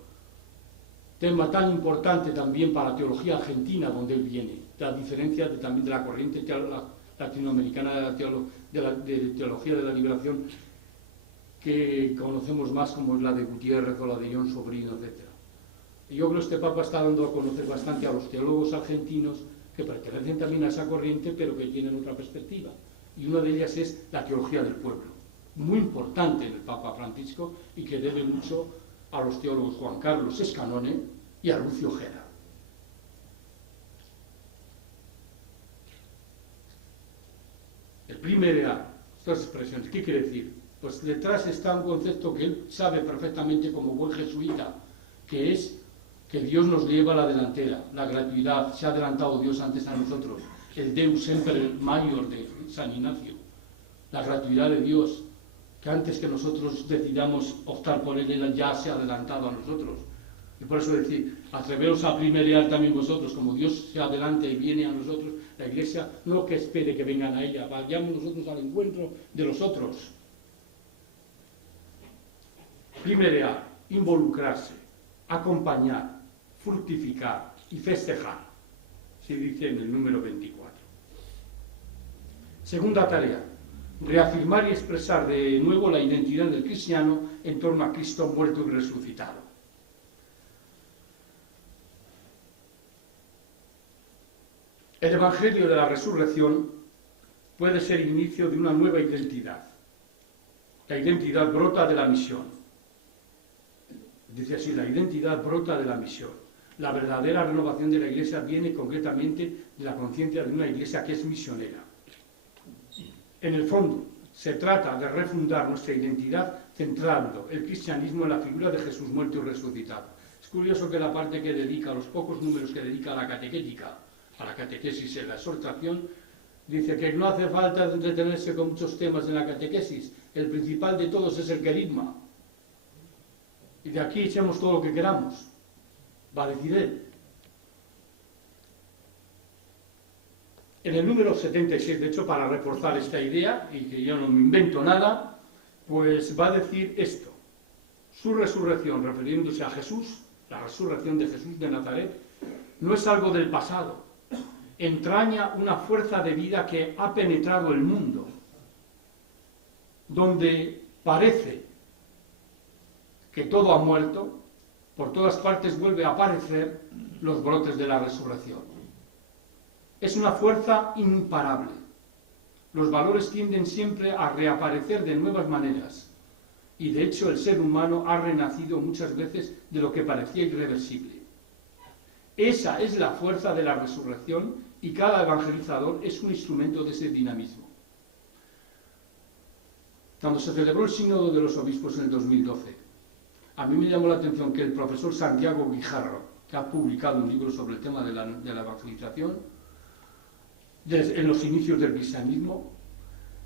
Tema tan importante también para la teología argentina, donde él viene, la diferencia también de la corriente latinoamericana de teología de la liberación, que conocemos más como es la de Gutiérrez o la de John Sobrino, etc. Y yo creo que este Papa está dando a conocer bastante a los teólogos argentinos que pertenecen también a esa corriente, pero que tienen otra perspectiva. Y una de ellas es la teología del pueblo, muy importante en el Papa Francisco y que debe mucho a los teólogos Juan Carlos Escanone y a Lucio Gera. El primerear, estas expresiones, ¿qué quiere decir? Pues detrás está un concepto que él sabe perfectamente como buen jesuita, que es que Dios nos lleva a la delantera, la gratuidad, se ha adelantado Dios antes a nosotros, el Deus semper maior de San Ignacio, la gratuidad de Dios, que antes que nosotros decidamos optar por él ya se ha adelantado a nosotros. Y por eso decir, atreveros a primerear también vosotros, como Dios se adelanta y viene a nosotros, la Iglesia no que espere que vengan a ella, vayamos nosotros al encuentro de los otros. Primerear, involucrarse, acompañar, fructificar y festejar, se dice en el número 24. Segunda tarea, reafirmar y expresar de nuevo la identidad del cristiano en torno a Cristo muerto y resucitado. El Evangelio de la Resurrección puede ser inicio de una nueva identidad. La identidad brota de la misión. Dice así, la identidad brota de la misión. La verdadera renovación de la Iglesia viene concretamente de la conciencia de una Iglesia que es misionera. En el fondo, se trata de refundar nuestra identidad centrando el cristianismo en la figura de Jesús muerto y resucitado. Es curioso que la parte que dedica, los pocos números que dedica a la catequética, a la catequesis y la exhortación, dice que no hace falta entretenerse con muchos temas en la catequesis. El principal de todos es el querigma. Y de aquí echemos todo lo que queramos. Va a decir él. En el número 76, de hecho, para reforzar esta idea, y que yo no me invento nada, pues va a decir esto. Su resurrección, refiriéndose a Jesús, la resurrección de Jesús de Nazaret, no es algo del pasado. Entraña una fuerza de vida que ha penetrado el mundo, donde parece que todo ha muerto, por todas partes vuelve a aparecer los brotes de la resurrección. Es una fuerza imparable. Los valores tienden siempre a reaparecer de nuevas maneras, y de hecho el ser humano ha renacido muchas veces de lo que parecía irreversible. Esa es la fuerza de la resurrección, y cada evangelizador es un instrumento de ese dinamismo. Cuando se celebró el Sínodo de los Obispos en el 2012, a mí me llamó la atención que el profesor Santiago Guijarro, que ha publicado un libro sobre el tema de la evangelización, en los inicios del cristianismo,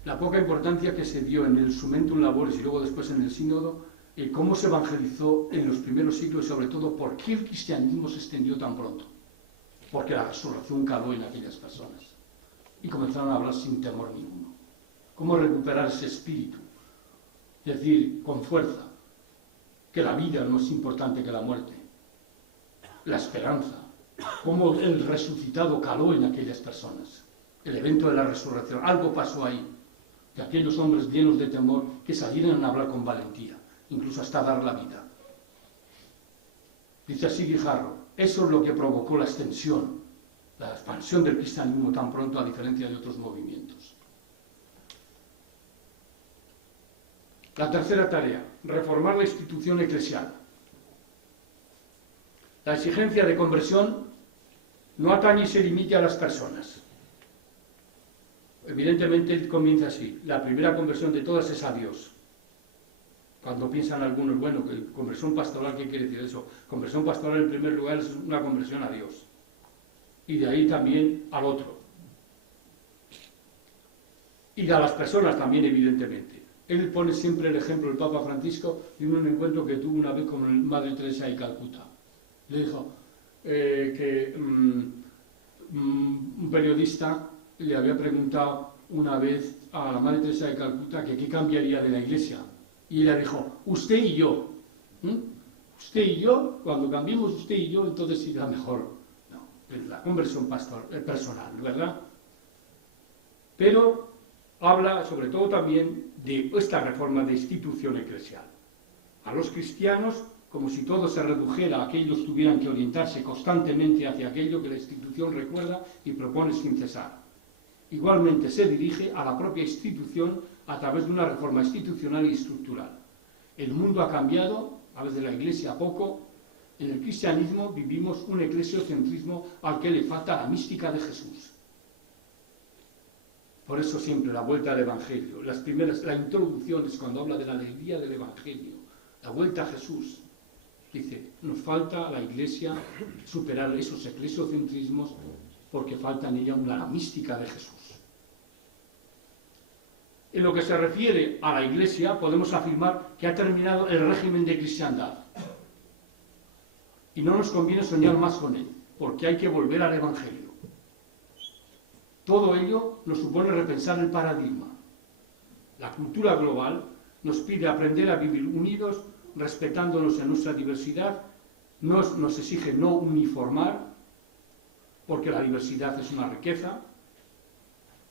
la poca importancia que se dio en el Sumentum Laboris y luego después en el Sínodo, cómo se evangelizó en los primeros siglos y sobre todo por qué el cristianismo se extendió tan pronto. Porque la resurrección caló en aquellas personas y comenzaron a hablar sin temor ninguno. Cómo recuperar ese espíritu, es decir, con fuerza, que la vida no es importante que la muerte, la esperanza, cómo el resucitado caló en aquellas personas, el evento de la resurrección, algo pasó ahí, de aquellos hombres llenos de temor que salieron a hablar con valentía, incluso hasta dar la vida. Dice así Guijarro, eso es lo que provocó la extensión, la expansión del cristianismo tan pronto a diferencia de otros movimientos. La tercera tarea, reformar la institución eclesial. La exigencia de conversión no atañe y se limite a las personas. Evidentemente comienza así, la primera conversión de todas es a Dios. Cuando piensan algunos, bueno, que conversión pastoral, ¿qué quiere decir eso? Conversión pastoral en primer lugar es una conversión a Dios. Y de ahí también al otro. Y a las personas también, evidentemente. Él pone siempre el ejemplo, el Papa Francisco, de un encuentro que tuvo una vez con Madre Teresa de Calcuta. Le dijo que un periodista le había preguntado una vez a la Madre Teresa de Calcuta que qué cambiaría de la Iglesia. Y ella dijo, usted y yo. Usted y yo, cuando cambiemos usted y yo, entonces irá mejor. No, la conversión personal, ¿verdad? Pero habla sobre todo también de esta reforma de institución eclesial. A los cristianos, como si todo se redujera a que ellos tuvieran que orientarse constantemente hacia aquello que la institución recuerda y propone sin cesar. Igualmente se dirige a la propia institución a través de una reforma institucional y estructural. El mundo ha cambiado, a veces la Iglesia poco. En el cristianismo vivimos un eclesiocentrismo al que le falta la mística de Jesús. Por eso siempre la vuelta al Evangelio. La introducción es cuando habla de la alegría del Evangelio. La vuelta a Jesús. Dice, nos falta a la Iglesia superar esos eclesiocentrismos porque falta en ella la mística de Jesús. En lo que se refiere a la Iglesia, podemos afirmar que ha terminado el régimen de cristiandad. Y no nos conviene soñar más con él, porque hay que volver al Evangelio. Todo ello nos supone repensar el paradigma. La cultura global nos pide aprender a vivir unidos, respetándonos en nuestra diversidad, nos exige no uniformar, porque la diversidad es una riqueza.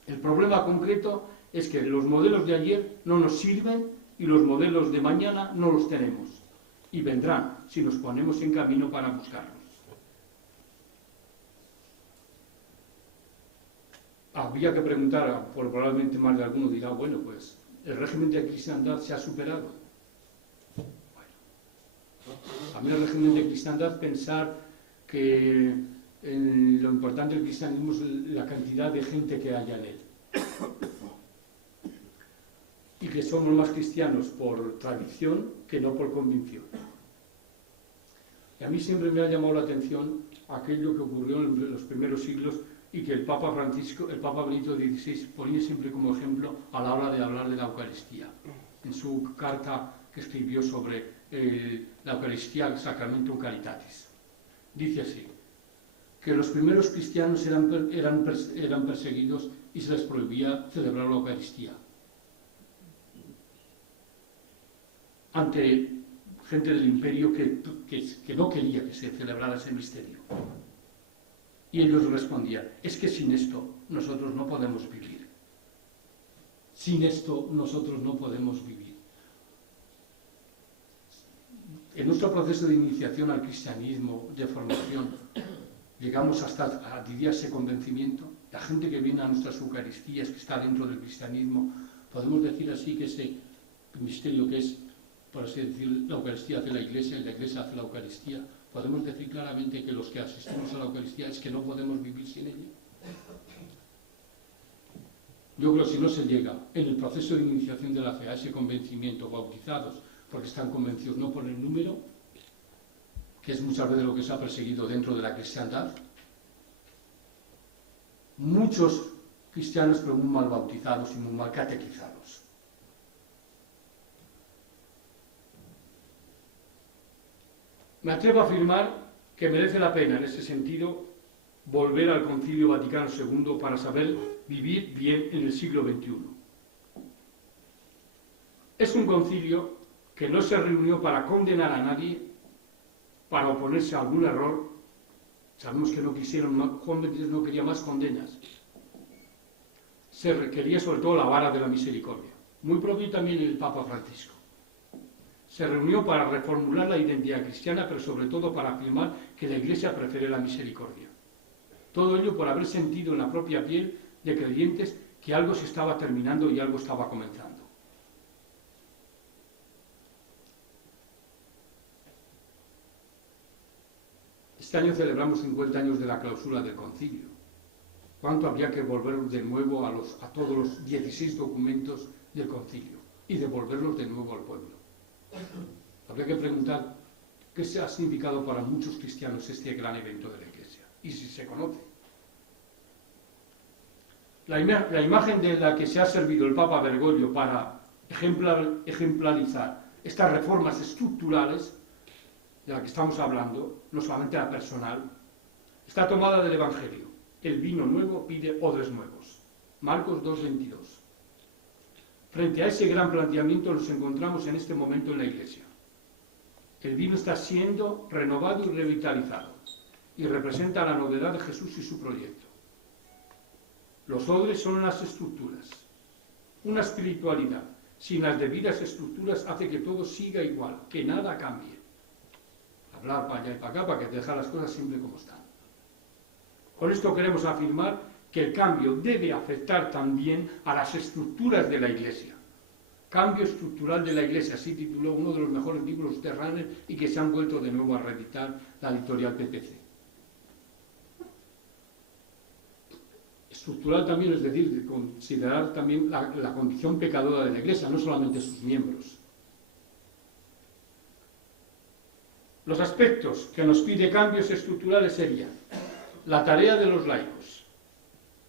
El problema concreto es que los modelos de ayer no nos sirven y los modelos de mañana no los tenemos. Y vendrán si nos ponemos en camino para buscarlos. habría que preguntar, probablemente más de alguno dirá, bueno, pues el régimen de cristiandad se ha superado. Bueno, a mí el régimen de cristiandad, pensar que lo importante del cristianismo es la cantidad de gente que haya en él. Y que somos más cristianos por tradición que no por convicción. Y a mí siempre me ha llamado la atención aquello que ocurrió en los primeros siglos y que el Papa Francisco, el Papa Benito XVI ponía siempre como ejemplo a la hora de hablar de la Eucaristía. En su carta que escribió sobre la Eucaristía, el Sacramento Caritatis. Dice así, que los primeros cristianos eran perseguidos y se les prohibía celebrar la Eucaristía. Ante gente del imperio que no quería que se celebrara ese misterio. Y ellos respondían, es que sin esto nosotros no podemos vivir. Sin esto nosotros no podemos vivir. En nuestro proceso de iniciación al cristianismo, de formación, llegamos hasta, diría, ese convencimiento. La gente que viene a nuestras Eucaristías, que está dentro del cristianismo, podemos decir así que ese misterio que es, por así decir, la Eucaristía hace la Iglesia y la Iglesia hace la Eucaristía, podemos decir claramente que los que asistimos a la Eucaristía es que no podemos vivir sin ella. Yo creo que si no se llega en el proceso de iniciación de la fe a ese convencimiento, bautizados porque están convencidos no por el número, que es muchas veces lo que se ha perseguido dentro de la cristiandad, muchos cristianos pero muy mal bautizados y muy mal catequizados. Me atrevo a afirmar que merece la pena en ese sentido volver al Concilio Vaticano II para saber vivir bien en el siglo XXI. Es un concilio que no se reunió para condenar a nadie, para oponerse a algún error. Sabemos que no quisieron, Juan XXIII no quería más condenas. Se requería sobre todo la vara de la misericordia. Muy propio también el Papa Francisco. Se reunió para reformular la identidad cristiana, pero sobre todo para afirmar que la Iglesia prefiere la misericordia. Todo ello por haber sentido en la propia piel de creyentes que algo se estaba terminando y algo estaba comenzando. Este año celebramos 50 años de la clausura del concilio. ¿Cuánto habría que volver de nuevo a todos los 16 documentos del concilio y devolverlos de nuevo al pueblo? Habría que preguntar qué se ha significado para muchos cristianos este gran evento de la Iglesia, y si se conoce. La imagen de la que se ha servido el Papa Bergoglio para ejemplarizar estas reformas estructurales de la que estamos hablando, no solamente la personal, está tomada del Evangelio. El vino nuevo pide odres nuevos. Marcos 2:22. Frente a ese gran planteamiento nos encontramos en este momento en la Iglesia. El vino está siendo renovado y revitalizado y representa la novedad de Jesús y su proyecto. Los odres son las estructuras. Una espiritualidad sin las debidas estructuras hace que todo siga igual, que nada cambie. Hablar para allá y para acá para que dejar las cosas siempre como están. Con esto queremos afirmar que el cambio debe afectar también a las estructuras de la Iglesia. Cambio estructural de la Iglesia, así tituló uno de los mejores libros de Rahner y que se han vuelto de nuevo a reeditar la editorial PPC. Estructural también, es decir, de considerar también la condición pecadora de la Iglesia, no solamente sus miembros. Los aspectos que nos pide cambios estructurales serían la tarea de los laicos,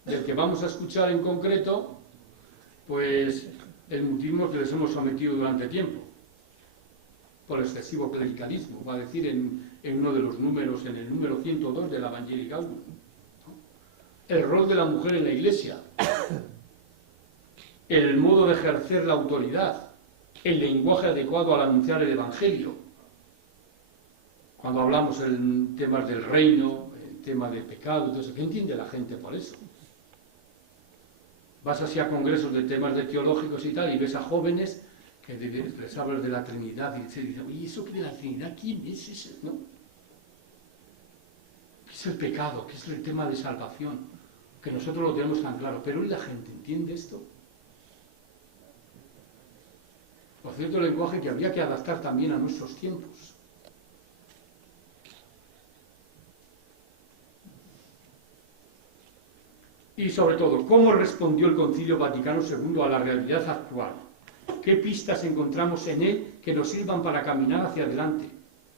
del que vamos a escuchar en concreto, pues el mutismo que les hemos sometido durante tiempo, por excesivo clericalismo, va a decir en uno de los números, en el número 102 de la Evangelii Gaudium. El rol de la mujer en la Iglesia, el modo de ejercer la autoridad, el lenguaje adecuado al anunciar el Evangelio. Cuando hablamos en temas del reino, en temas de pecado, entonces, ¿qué entiende la gente por eso? Vas así a congresos de temas de teológicos y tal, y ves a jóvenes que les hablas de la Trinidad y se dice, oye, ¿eso que de la Trinidad quién es ese? ¿No? ¿Qué es el pecado? ¿Qué es el tema de salvación? que nosotros lo tenemos tan claro, pero ¿y la gente entiende esto? Por cierto, el lenguaje que habría que adaptar también a nuestros tiempos. Y sobre todo, ¿cómo respondió el Concilio Vaticano II a la realidad actual? ¿Qué pistas encontramos en él que nos sirvan para caminar hacia adelante?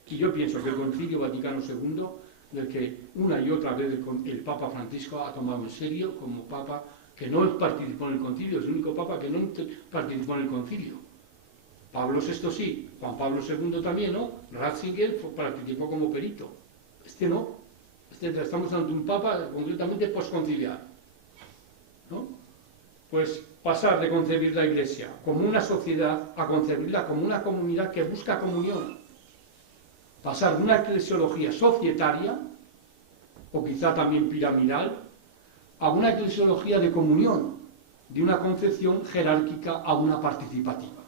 Y yo pienso que el Concilio Vaticano II, del que una y otra vez el Papa Francisco ha tomado en serio como Papa, que no participó en el Concilio, es el único Papa que no participó en el Concilio. Pablo VI sí, Juan Pablo II también, ¿no? Ratzinger participó como perito. Este no. Estamos ante un Papa completamente posconciliar, ¿no? Pues pasar de concebir la Iglesia como una sociedad a concebirla como una comunidad que busca comunión. Pasar de una eclesiología societaria, o quizá también piramidal, a una eclesiología de comunión, de una concepción jerárquica a una participativa.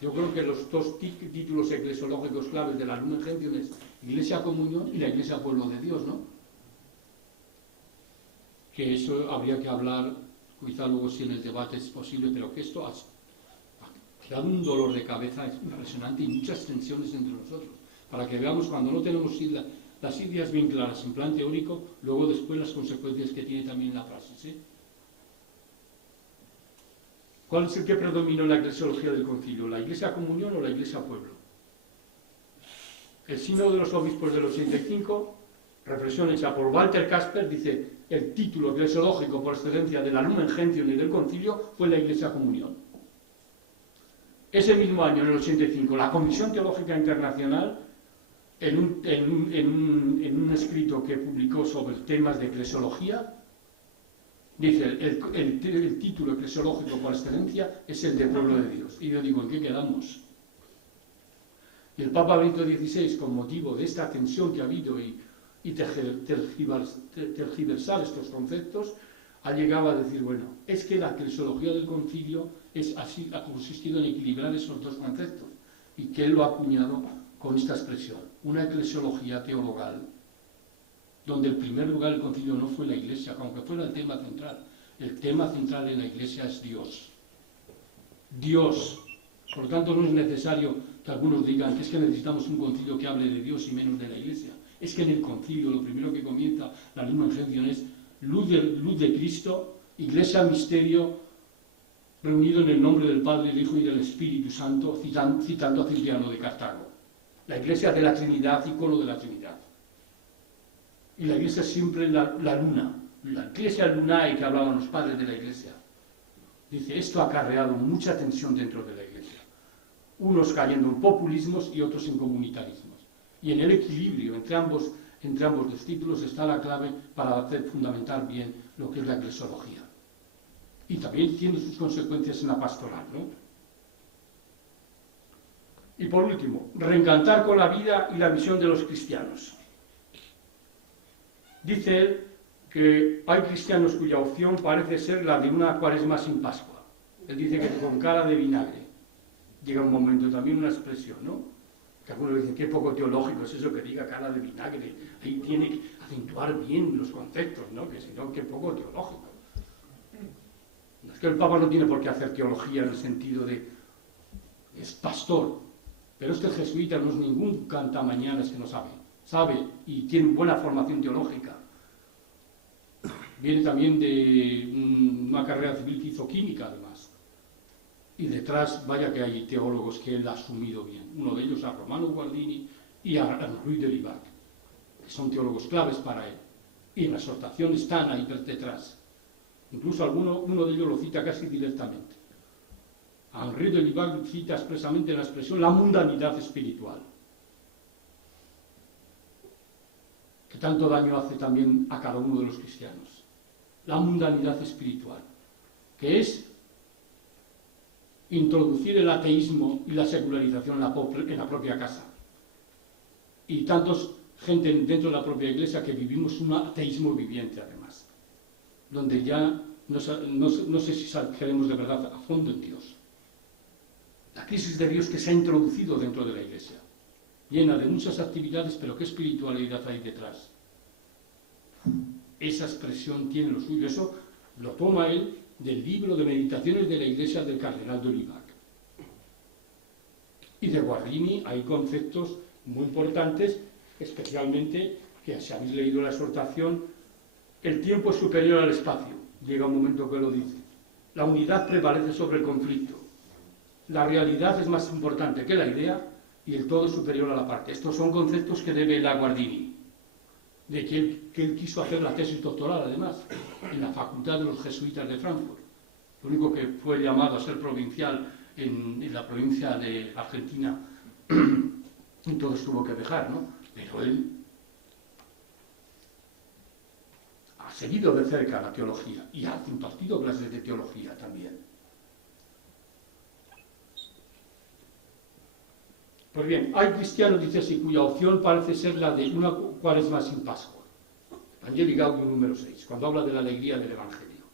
Yo creo que los dos títulos eclesiológicos claves de la Lumen Gentium es Iglesia Comunión y la Iglesia Pueblo de Dios, ¿no? Que eso habría que hablar, quizá luego si en el debate es posible, pero que esto ha creado un dolor de cabeza impresionante y muchas tensiones entre nosotros, para que veamos cuando no tenemos las ideas bien claras en plan teórico, luego después las consecuencias que tiene también la praxis, ¿sí? ¿Cuál es el que predominó en la eclesiología del Concilio? ¿La Iglesia Comunión o la Iglesia Pueblo? El Sínodo de los Obispos del 85, reflexión hecha por Walter Kasper, dice: el título eclesiológico por excelencia de la Lumen Gentium y del Concilio fue la Iglesia Comunión. Ese mismo año, en el 85, la Comisión Teológica Internacional, en un escrito que publicó sobre temas de eclesiología, dice, el título eclesiológico por excelencia es el de Pueblo de Dios. Y yo digo, ¿en qué quedamos? Y el Papa Benedicto XVI, con motivo de esta tensión que ha habido y tergiversar estos conceptos, ha llegado a decir, bueno, es que la eclesiología del Concilio ha consistido en equilibrar esos dos conceptos, y que él lo ha acuñado con esta expresión, una eclesiología teologal, donde el primer lugar del Concilio no fue la Iglesia, aunque fuera el tema central. El tema central de la Iglesia es Dios. Dios. Por lo tanto, no es necesario que algunos digan que es que necesitamos un concilio que hable de Dios y menos de la Iglesia. Es que en el concilio lo primero que comienza la Lumen Gentium es luz de Cristo, Iglesia, misterio, reunido en el nombre del Padre, del Hijo y del Espíritu Santo, citando a Cipriano de Cartago. La Iglesia de la Trinidad, icono de la Trinidad. Y la Iglesia es siempre la luna, la Iglesia lunae que hablaban los padres de la Iglesia. Dice, esto ha acarreado mucha tensión dentro de la Iglesia. Unos cayendo en populismos y otros en comunitarismos. Y en el equilibrio entre ambos dos títulos está la clave para hacer fundamentar bien lo que es la eclesiología. Y también tiene sus consecuencias en la pastoral, ¿no? Y por último, reencantar con la vida y la misión de los cristianos. Dice él que hay cristianos cuya opción parece ser la de una cuaresma sin Pascua. Él dice que con cara de vinagre. Llega un momento también una expresión, ¿no? Que algunos dicen, qué poco teológico es eso que diga cara de vinagre. Ahí tiene que acentuar bien los conceptos, ¿no? Que si no, qué poco teológico. Es que el Papa no tiene por qué hacer teología en el sentido de es pastor, pero este jesuita no es ningún cantamañanas que no sabe. Sabe y tiene buena formación teológica. Viene también de una carrera civil que hizo química, además. Y detrás, vaya que hay teólogos que él ha asumido bien. Uno de ellos a Romano Guardini y a Henri de Libac, que son teólogos claves para él. Y en la exhortación están ahí detrás. Incluso uno de ellos lo cita casi directamente. A Henri de Libac cita expresamente la expresión la mundanidad espiritual, que tanto daño hace también a cada uno de los cristianos. La mundanidad espiritual, que es introducir el ateísmo y la secularización en la propia casa. Y tantos gente dentro de la propia Iglesia que vivimos un ateísmo viviente, además, donde ya no sé si queremos de verdad a fondo en Dios. La crisis de Dios que se ha introducido dentro de la Iglesia, llena de muchas actividades, pero ¿qué espiritualidad hay detrás? esa expresión tiene lo suyo. Eso lo toma él del libro de meditaciones de la Iglesia del Cardenal de Olivac. Y de Guardini hay conceptos muy importantes, especialmente que si habéis leído la exhortación, el tiempo es superior al espacio. Llega un momento que lo dice. La unidad prevalece sobre el conflicto. La realidad es más importante que la idea y el todo es superior a la parte. Estos son conceptos que debe la Guardini, de que él quiso hacer la tesis doctoral, además, en la Facultad de los Jesuitas de Frankfurt. Lo único que fue llamado a ser provincial en la provincia de Argentina, entonces tuvo que dejar, ¿no? Pero él ha seguido de cerca la teología y ha impartido clases de teología también. Pues bien, hay cristianos, dice así, cuya opción parece ser la de una cuaresma sin Pascua. Evangelii Gaudium número 6, cuando habla de la alegría del Evangelio.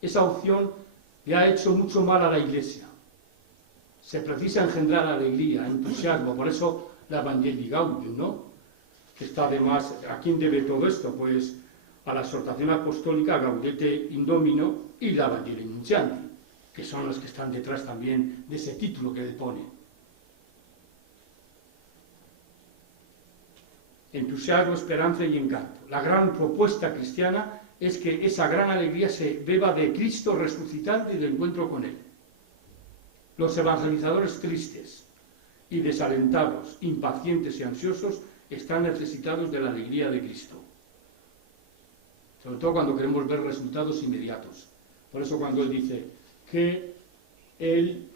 Esa opción le ha hecho mucho mal a la Iglesia. Se precisa engendrar alegría, entusiasmo, por eso la Evangelii Gaudium, ¿no? Que está además, ¿a quién debe todo esto? Pues a la exhortación apostólica Gaudete in Domino y la Evangelii Nuntiandi, que son los que están detrás también de ese título que él pone. Entusiasmo, esperanza y encanto. La gran propuesta cristiana es que esa gran alegría se beba de Cristo resucitante y del encuentro con Él. Los evangelizadores tristes y desalentados, impacientes y ansiosos están necesitados de la alegría de Cristo. Sobre todo cuando queremos ver resultados inmediatos. Por eso cuando él dice que el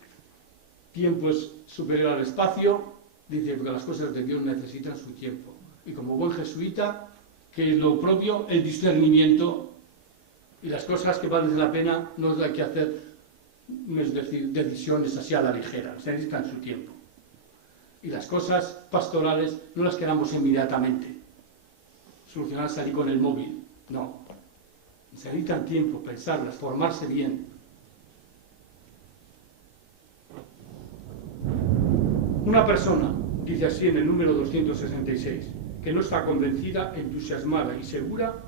tiempo es superior al espacio, dice que las cosas de Dios necesitan su tiempo. Y como buen jesuita, que es lo propio, el discernimiento y las cosas que valen la pena no hay que hacer, es decir, decisiones así a la ligera, se necesitan su tiempo. Y las cosas pastorales no las queramos inmediatamente, solucionarse allí con el móvil, no. Se necesitan tiempo, pensarlas, formarse bien. Una persona, dice así en el número 266, que no está convencida, entusiasmada y segura,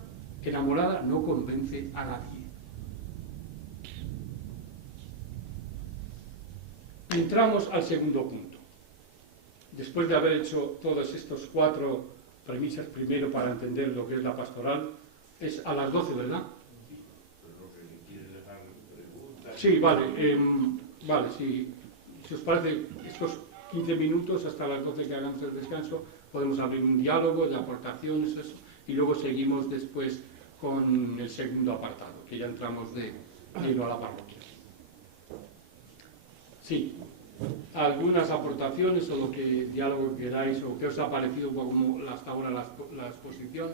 enamorada, no convence a nadie. Entramos al segundo punto. Después de haber hecho todos estos 4 premisas, primero para entender lo que es la pastoral, es a las 12, ¿verdad? Sí, vale, vale, si os parece, estos 15 minutos hasta las 12 que hagamos el descanso, podemos abrir un diálogo de aportaciones, eso, y luego seguimos después con el segundo apartado, que ya entramos de lleno a la parroquia. Sí, algunas aportaciones o lo que diálogo queráis, o qué os ha parecido como hasta ahora la exposición.